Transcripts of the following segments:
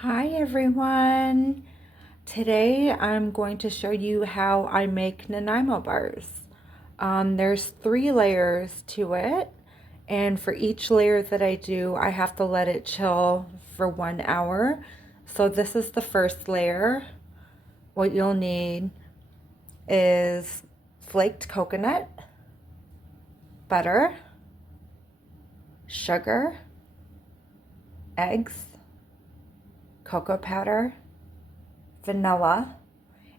Hi everyone! Today I'm going to show you how I make Nanimo bars. There's 3 layers to it, and for each layer that I do, I have to let it chill for 1 hour. So this is the first layer. What you'll need is flaked coconut, butter, sugar, eggs, cocoa powder, vanilla,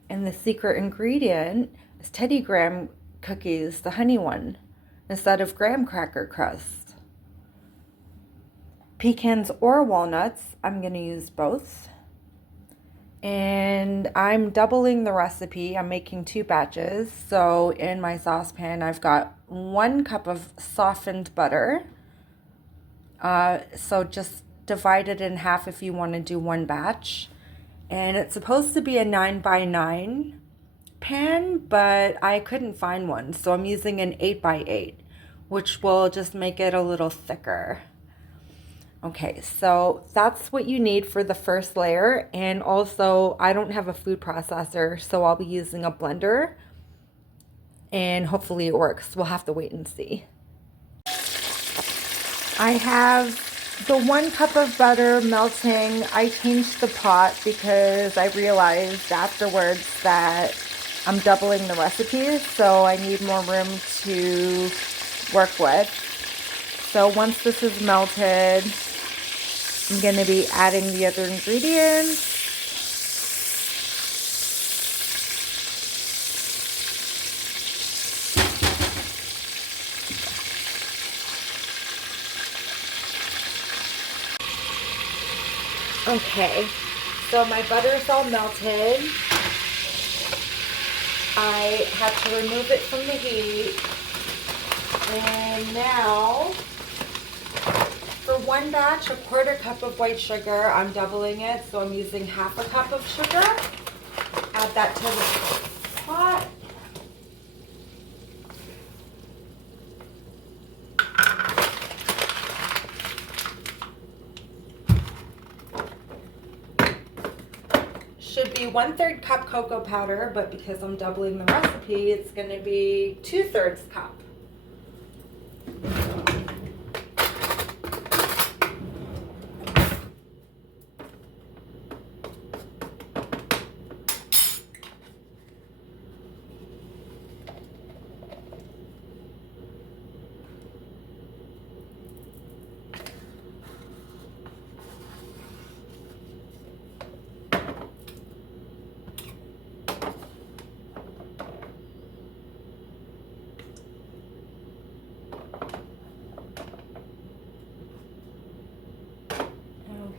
and the secret ingredient is Teddy Graham cookies, the honey one, instead of graham cracker crust. Pecans or walnuts, I'm going to use both. And I'm doubling the recipe. I'm making 2 batches. So in my saucepan, I've got 1 cup of softened butter. So just divide it in half if you want to do 1 batch. And it's supposed to be a 9x9 pan, but I couldn't find one, so I'm using an 8x8, which will just make it a little thicker. Okay, so that's what you need for the first layer, and also I don't have a food processor, so I'll be using a blender, and hopefully it works. We'll have to wait and see. I have the 1 cup of butter melting. I changed the pot because I realized afterwards that I'm doubling the recipes, so I need more room to work with. So once this is melted, I'm going to be adding the other ingredients. Okay, so my butter's all melted. I have to remove it from the heat. And now, for 1 batch, 1/4 cup of white sugar. I'm doubling it, so I'm using 1/2 cup of sugar. Add that to the pot. Should be 1/3 cup cocoa powder, but because I'm doubling the recipe, it's going to be 2/3 cup.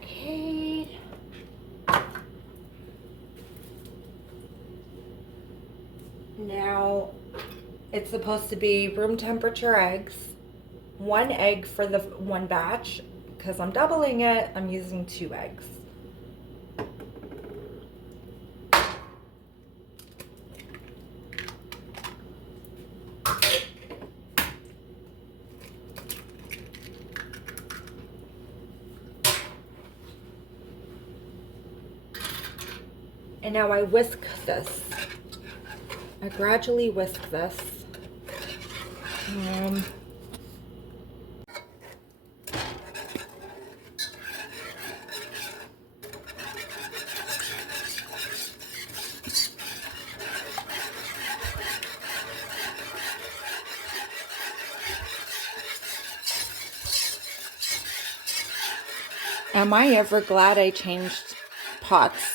Okay. Now, it's supposed to be room temperature eggs. 1 egg for the 1 batch. Because I'm doubling it, I'm using 2 eggs. And now I whisk this. I gradually whisk this. Am I ever glad I changed pots?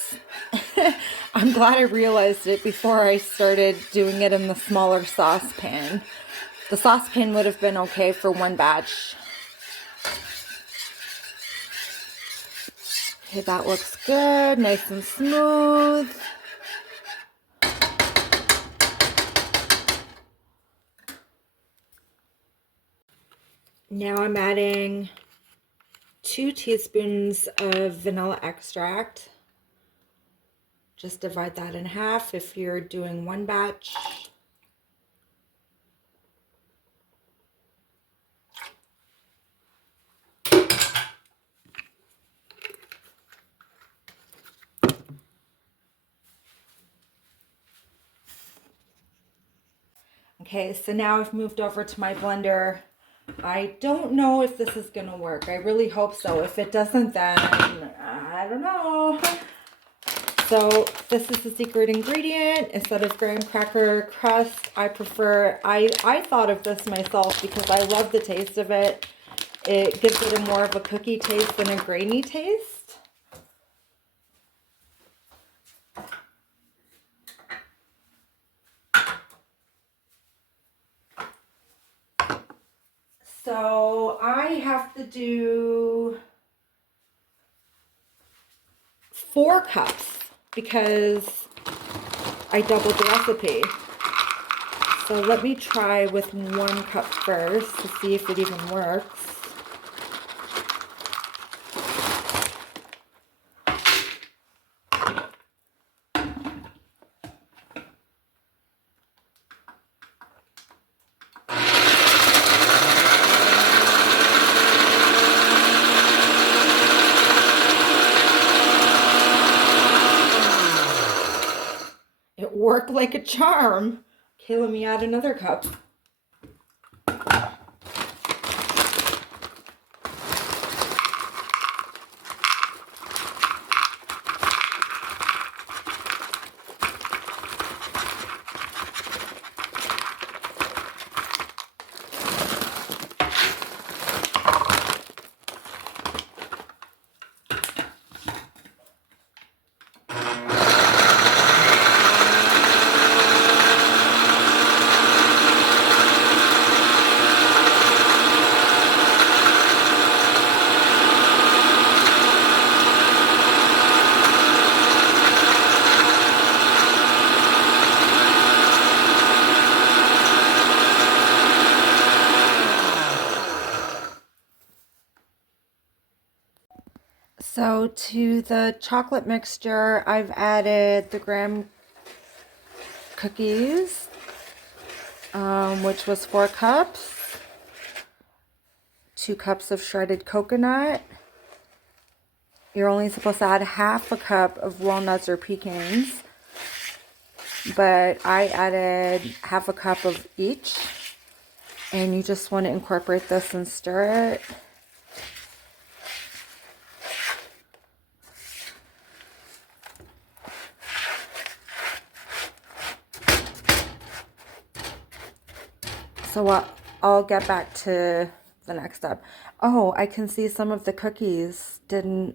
I'm glad I realized it before I started doing it in the smaller saucepan. The saucepan would have been okay for 1 batch. Okay, that looks good, nice and smooth. Now I'm adding 2 teaspoons of vanilla extract. Just divide that in half if you're doing 1 batch. Okay, so now I've moved over to my blender. I don't know if this is gonna work. I really hope so. If it doesn't, then I don't know. So this is the secret ingredient. Instead of graham cracker crust, I thought of this myself because I love the taste of it. It gives it a more of a cookie taste than a grainy taste. So I have to do 4 cups because I doubled the recipe. So let me try with 1 cup first to see if it even works. It worked like a charm. Okay, let me add another cup. So to the chocolate mixture, I've added the graham cookies, which was 4 cups, 2 cups of shredded coconut. You're only supposed to add half a cup of walnuts or pecans, but I added half a cup of each, and you just want to incorporate this and stir it. So I'll get back to the next step. Oh, I can see some of the cookies didn't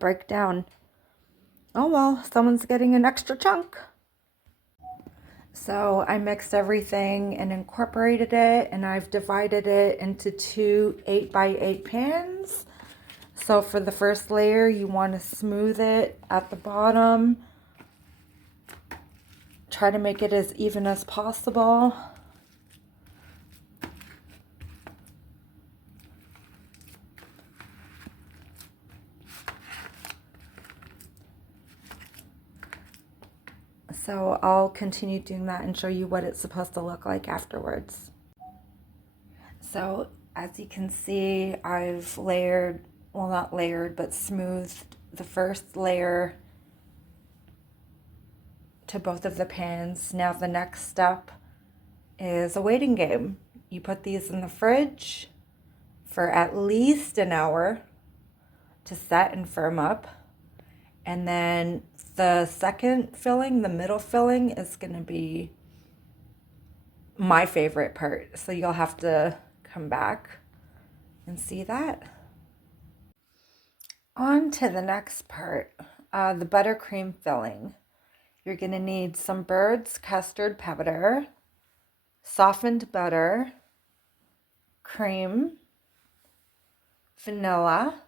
break down. Oh well, someone's getting an extra chunk. So I mixed everything and incorporated it, and I've divided it into 2 8x8 pans. So for the first layer, you want to smooth it at the bottom. Try to make it as even as possible. So I'll continue doing that and show you what it's supposed to look like afterwards. So as you can see, I've layered, well not layered, but smoothed the first layer to both of the pans. Now the next step is a waiting game. You put these in the fridge for at least an hour to set and firm up. And then the second filling, the middle filling, is going to be my favorite part. So you'll have to come back and see that. On to the next part, the buttercream filling. You're going to need some Bird's custard powder, softened butter, cream, vanilla,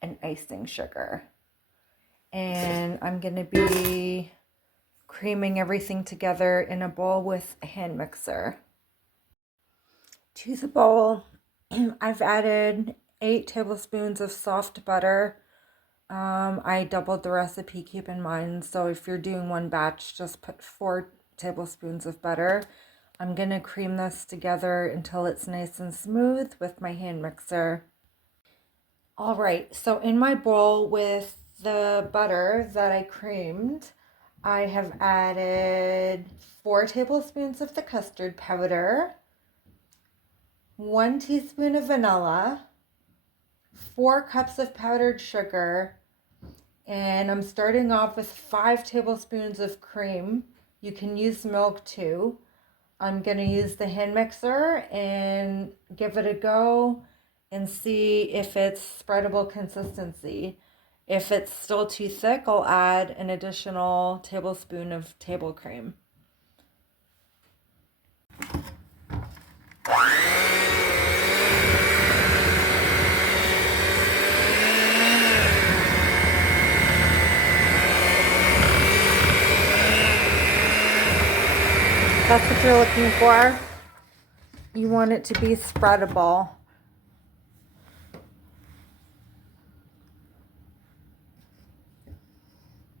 and icing sugar. And I'm going to be creaming everything together in a bowl with a hand mixer. To the bowl, I've added 8 tablespoons of soft butter. I doubled the recipe, keep in mind. So if you're doing one batch, just put 4 tablespoons of butter. I'm going to cream this together until it's nice and smooth with my hand mixer. All right, so in my bowl with the butter that I creamed, I have added 4 tablespoons of the custard powder, 1 teaspoon of vanilla, 4 cups of powdered sugar, and I'm starting off with 5 tablespoons of cream. You can use milk too. I'm going to use the hand mixer and give it a go and see if it's spreadable consistency. If it's still too thick, I'll add an additional tablespoon of table cream. That's what you're looking for. You want it to be spreadable.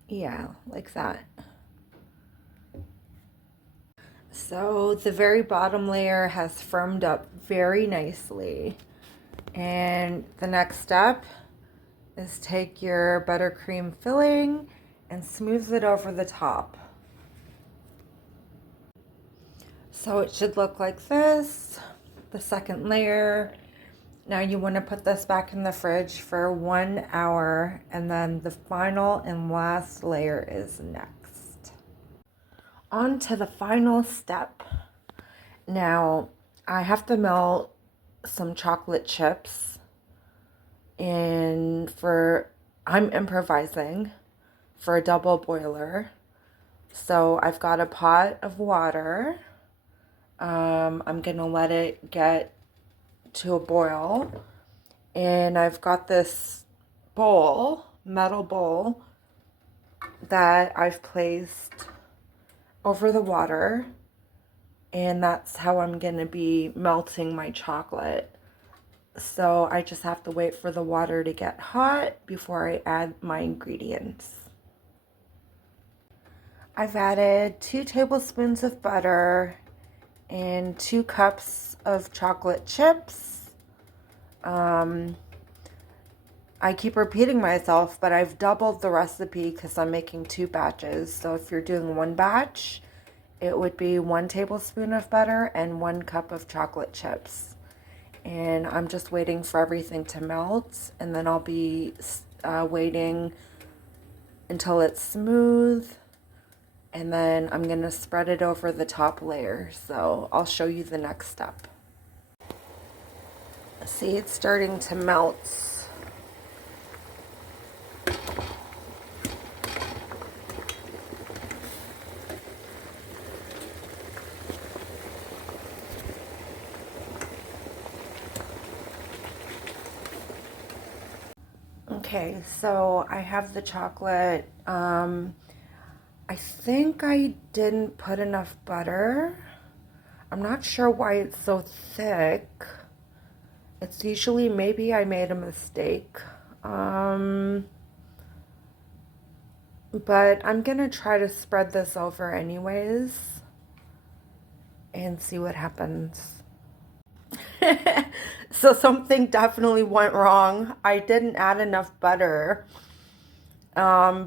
Yeah, like that. So the very bottom layer has firmed up very nicely. And the next step is take your buttercream filling and smooth it over the top. So it should look like this, the second layer. Now you want to put this back in the fridge for 1 hour, and then the final and last layer is next. On to the final step. Now I have to melt some chocolate chips, and I'm improvising for a double boiler. So I've got a pot of water. I'm gonna let it get to a boil, and I've got this bowl, metal bowl, that I've placed over the water, and that's how I'm gonna be melting my chocolate. So I just have to wait for the water to get hot before I add my ingredients. I've added 2 tablespoons of butter and 2 cups of chocolate chips. I keep repeating myself, but I've doubled the recipe because I'm making 2 batches. So if you're doing 1 batch, it would be 1 tablespoon of butter and 1 cup of chocolate chips. And I'm just waiting for everything to melt, and then I'll be waiting until it's smooth, and then I'm gonna spread it over the top layer. So I'll show you the next step. See, it's starting to melt. Okay, so I have the chocolate. I think I didn't put enough butter. I'm not sure why it's so thick. It's usually, maybe I made a mistake. But I'm gonna try to spread this over anyways and see what happens. So something definitely went wrong. I didn't add enough butter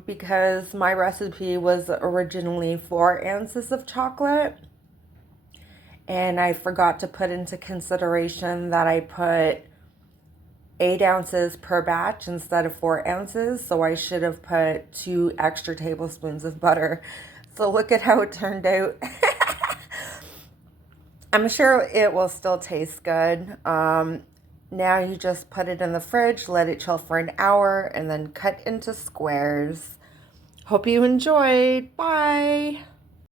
because my recipe was originally 4 ounces of chocolate, and I forgot to put into consideration that I put 8 ounces per batch instead of 4 ounces, so I should have put 2 extra tablespoons of butter. So look at how it turned out. I'm sure it will still taste good. Now you just put it in the fridge, let it chill for an hour, and then cut into squares. Hope you enjoyed. Bye.